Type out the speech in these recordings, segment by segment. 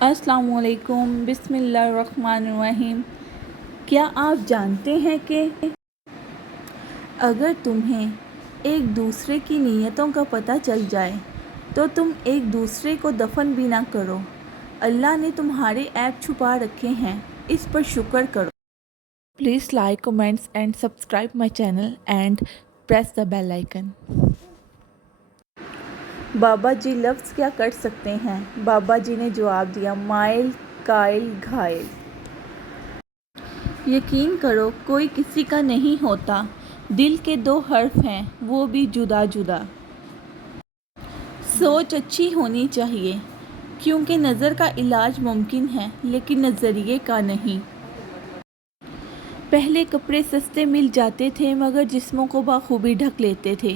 السلام علیکم، بسم اللہ الرحمن الرحیم۔ کیا آپ جانتے ہیں کہ اگر تمہیں ایک دوسرے کی نیتوں کا پتہ چل جائے تو تم ایک دوسرے کو دفن بھی نہ کرو۔ اللہ نے تمہارے عیب چھپا رکھے ہیں، اس پر شکر کرو۔ Please like, comments and subscribe my channel and press the bell icon. بابا جی لفظ کیا کر سکتے ہیں؟ بابا جی نے جواب دیا، مائل قائل گھائل۔ یقین کرو کوئی کسی کا نہیں ہوتا، دل کے دو حرف ہیں وہ بھی جدا جدا۔ سوچ اچھی ہونی چاہیے کیونکہ نظر کا علاج ممکن ہے لیکن نظریے کا نہیں۔ پہلے کپڑے سستے مل جاتے تھے مگر جسموں کو بخوبی ڈھک لیتے تھے۔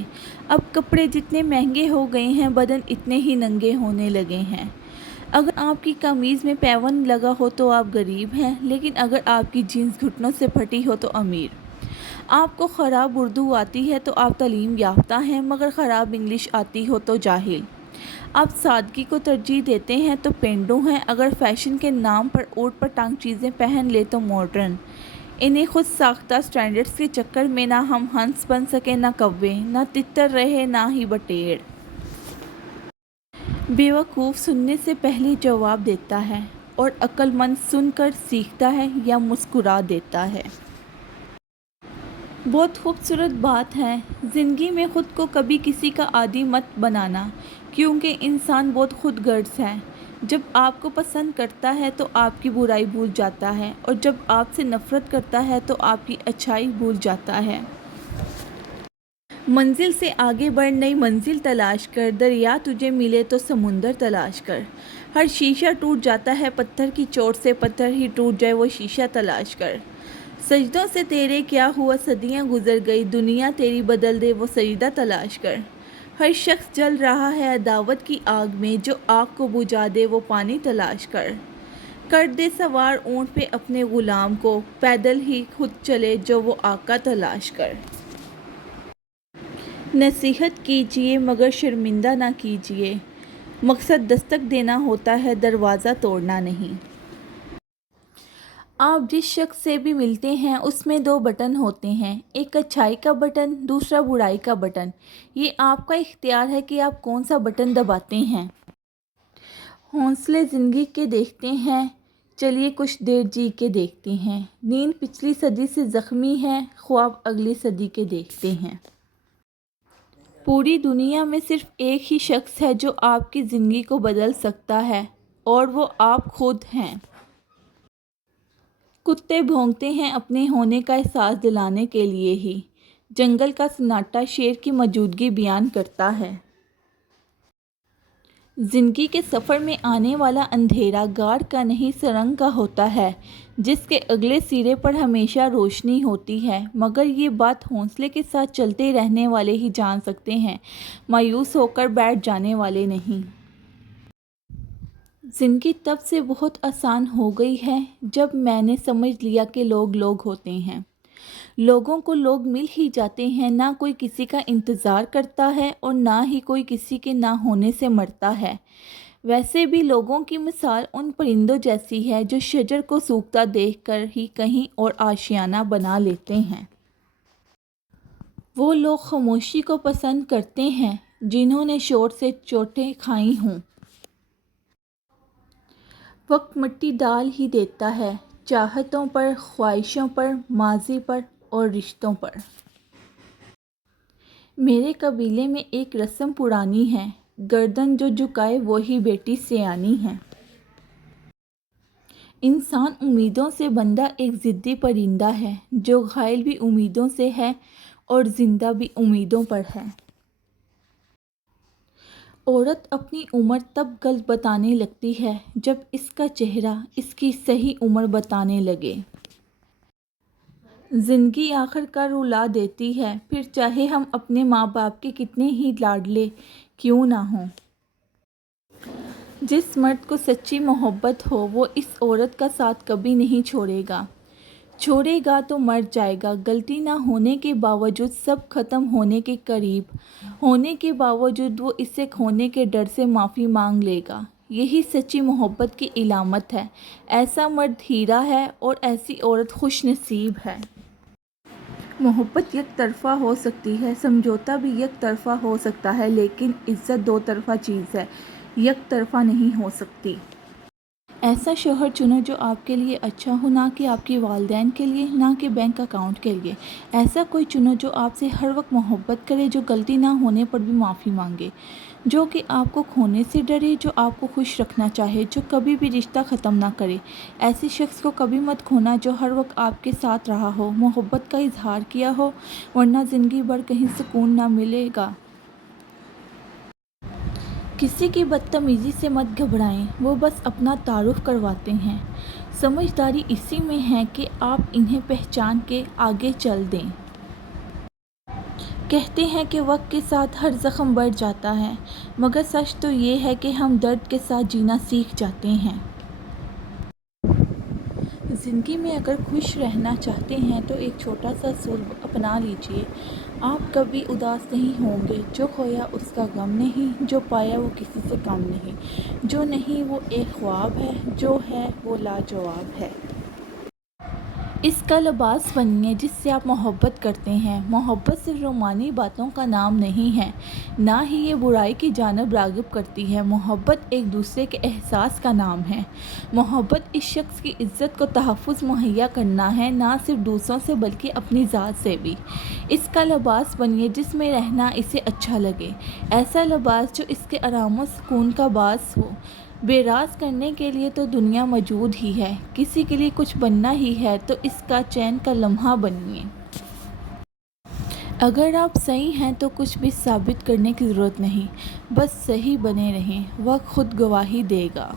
اب کپڑے جتنے مہنگے ہو گئے ہیں بدن اتنے ہی ننگے ہونے لگے ہیں۔ اگر آپ کی قمیض میں پیون لگا ہو تو آپ غریب ہیں، لیکن اگر آپ کی جینس گھٹنوں سے پھٹی ہو تو امیر۔ آپ کو خراب اردو آتی ہے تو آپ تعلیم یافتہ ہیں مگر خراب انگلش آتی ہو تو جاہل۔ آپ سادگی کو ترجیح دیتے ہیں تو پینڈو ہیں، اگر فیشن کے نام پر اوٹ پر ٹانگ چیزیں پہن لے تو ماڈرن۔ انہیں خود ساختہ سٹینڈرڈز کے چکر میں نہ ہم ہنس بن سکے نہ کوے، نہ تتر رہے نہ ہی بٹیر۔ بیوقوف سننے سے پہلے جواب دیتا ہے اور عقل مند سن کر سیکھتا ہے یا مسکرا دیتا ہے۔ بہت خوبصورت بات ہے، زندگی میں خود کو کبھی کسی کا عادی مت بنانا، کیونکہ انسان بہت خود غرض ہے۔ جب آپ کو پسند کرتا ہے تو آپ کی برائی بھول جاتا ہے اور جب آپ سے نفرت کرتا ہے تو آپ کی اچھائی بھول جاتا ہے۔ منزل سے آگے بڑھ، نئی منزل تلاش کر، دریا تجھے ملے تو سمندر تلاش کر۔ ہر شیشہ ٹوٹ جاتا ہے پتھر کی چوٹ سے، پتھر ہی ٹوٹ جائے وہ شیشہ تلاش کر۔ سجدوں سے تیرے کیا ہوا، صدیاں گزر گئی، دنیا تیری بدل دے وہ سجدہ تلاش کر۔ ہر شخص جل رہا ہے عداوت کی آگ میں، جو آگ کو بجھا دے وہ پانی تلاش کر۔ کر دے سوار اونٹ پہ اپنے غلام کو، پیدل ہی خود چلے جو وہ آقا تلاش کر۔ نصیحت کیجیے مگر شرمندہ نہ کیجیے، مقصد دستک دینا ہوتا ہے دروازہ توڑنا نہیں۔ آپ جس شخص سے بھی ملتے ہیں اس میں دو بٹن ہوتے ہیں، ایک اچھائی کا بٹن، دوسرا برائی کا بٹن۔ یہ آپ کا اختیار ہے کہ آپ کون سا بٹن دباتے ہیں۔ حوصلے زندگی کے دیکھتے ہیں، چلیے کچھ دیر جی کے دیکھتے ہیں۔ نیند پچھلی صدی سے زخمی ہے، خواب اگلی صدی کے دیکھتے ہیں۔ پوری دنیا میں صرف ایک ہی شخص ہے جو آپ کی زندگی کو بدل سکتا ہے اور وہ آپ خود ہیں۔ کتے بھونکتے ہیں اپنے ہونے کا احساس دلانے کے لیے ہی، جنگل کا سناٹا شیر کی موجودگی بیان کرتا ہے۔ زندگی کے سفر میں آنے والا اندھیرا گاڑ کا نہیں سرنگ کا ہوتا ہے، جس کے اگلے سرے پر ہمیشہ روشنی ہوتی ہے، مگر یہ بات حوصلے کے ساتھ چلتے رہنے والے ہی جان سکتے ہیں، مایوس ہو کر بیٹھ جانے والے نہیں۔ زندگی تب سے بہت آسان ہو گئی ہے جب میں نے سمجھ لیا کہ لوگ لوگ ہوتے ہیں۔ لوگوں کو لوگ مل ہی جاتے ہیں، نہ کوئی کسی کا انتظار کرتا ہے اور نہ ہی کوئی کسی کے نہ ہونے سے مرتا ہے۔ ویسے بھی لوگوں کی مثال ان پرندوں جیسی ہے جو شجر کو سوکھتا دیکھ کر ہی کہیں اور آشیانہ بنا لیتے ہیں۔ وہ لوگ خاموشی کو پسند کرتے ہیں جنہوں نے شور سے چوٹیں کھائی ہوں۔ وقت مٹی ڈال ہی دیتا ہے، چاہتوں پر، خواہشوں پر، ماضی پر اور رشتوں پر۔ میرے قبیلے میں ایک رسم پرانی ہے، گردن جو جھکائے وہی بیٹی سیانی ہے۔ انسان امیدوں سے بندھا ایک ضدی پرندہ ہے جو گھائل بھی امیدوں سے ہے اور زندہ بھی امیدوں پر ہے۔ عورت اپنی عمر تب غلط بتانے لگتی ہے جب اس کا چہرہ اس کی صحیح عمر بتانے لگے۔ زندگی آخر کار رلا دیتی ہے، پھر چاہے ہم اپنے ماں باپ کے کتنے ہی لاڈلے کیوں نہ ہوں۔ جس مرد کو سچی محبت ہو وہ اس عورت کا ساتھ کبھی نہیں چھوڑے گا، چھوڑے گا تو مر جائے گا۔ غلطی نہ ہونے کے باوجود، سب ختم ہونے کے قریب ہونے کے باوجود وہ اسے کھونے کے ڈر سے معافی مانگ لے گا۔ یہی سچی محبت کی علامت ہے۔ ایسا مرد ہیرا ہے اور ایسی عورت خوش نصیب ہے۔ محبت یک طرفہ ہو سکتی ہے، سمجھوتا بھی یک طرفہ ہو سکتا ہے، لیکن عزت دو طرفہ چیز ہے، یک طرفہ نہیں ہو سکتی۔ ایسا شوہر چنو جو آپ کے لیے اچھا ہو، نہ کہ آپ کے والدین کے لیے، نہ کہ بینک اکاؤنٹ کے لیے۔ ایسا کوئی چنو جو آپ سے ہر وقت محبت کرے، جو غلطی نہ ہونے پر بھی معافی مانگے، جو کہ آپ کو کھونے سے ڈرے، جو آپ کو خوش رکھنا چاہے، جو کبھی بھی رشتہ ختم نہ کرے۔ ایسے شخص کو کبھی مت کھونا جو ہر وقت آپ کے ساتھ رہا ہو، محبت کا اظہار کیا ہو، ورنہ زندگی بھر کہیں سکون نہ ملے گا۔ کسی کی بدتمیزی سے مت گھبرائیں، وہ بس اپنا تعارف کرواتے ہیں۔ سمجھداری اسی میں ہے کہ آپ انہیں پہچان کے آگے چل دیں۔ کہتے ہیں کہ وقت کے ساتھ ہر زخم بڑھ جاتا ہے، مگر سچ تو یہ ہے کہ ہم درد کے ساتھ جینا سیکھ جاتے ہیں۔ زندگی میں اگر خوش رہنا چاہتے ہیں تو ایک چھوٹا سا اصول اپنا لیجئے۔ آپ کبھی اداس نہیں ہوں گے۔ جو کھویا اس کا غم نہیں، جو پایا وہ کسی سے کم نہیں۔ جو نہیں وہ ایک خواب ہے، جو ہے وہ لاجواب ہے۔ اس کا لباس بنیے جس سے آپ محبت کرتے ہیں۔ محبت صرف رومانی باتوں کا نام نہیں ہے، نہ ہی یہ برائی کی جانب راغب کرتی ہے۔ محبت ایک دوسرے کے احساس کا نام ہے۔ محبت اس شخص کی عزت کو تحفظ مہیا کرنا ہے، نہ صرف دوسروں سے بلکہ اپنی ذات سے بھی۔ اس کا لباس بنیے جس میں رہنا اسے اچھا لگے، ایسا لباس جو اس کے آرام و سکون کا باعث ہو۔ بے راز کرنے کے لیے تو دنیا موجود ہی ہے، کسی کے لیے کچھ بننا ہی ہے تو اس کا چین کا لمحہ بنیے۔ اگر آپ صحیح ہیں تو کچھ بھی ثابت کرنے کی ضرورت نہیں، بس صحیح بنے رہیں، وقت خود گواہی دے گا۔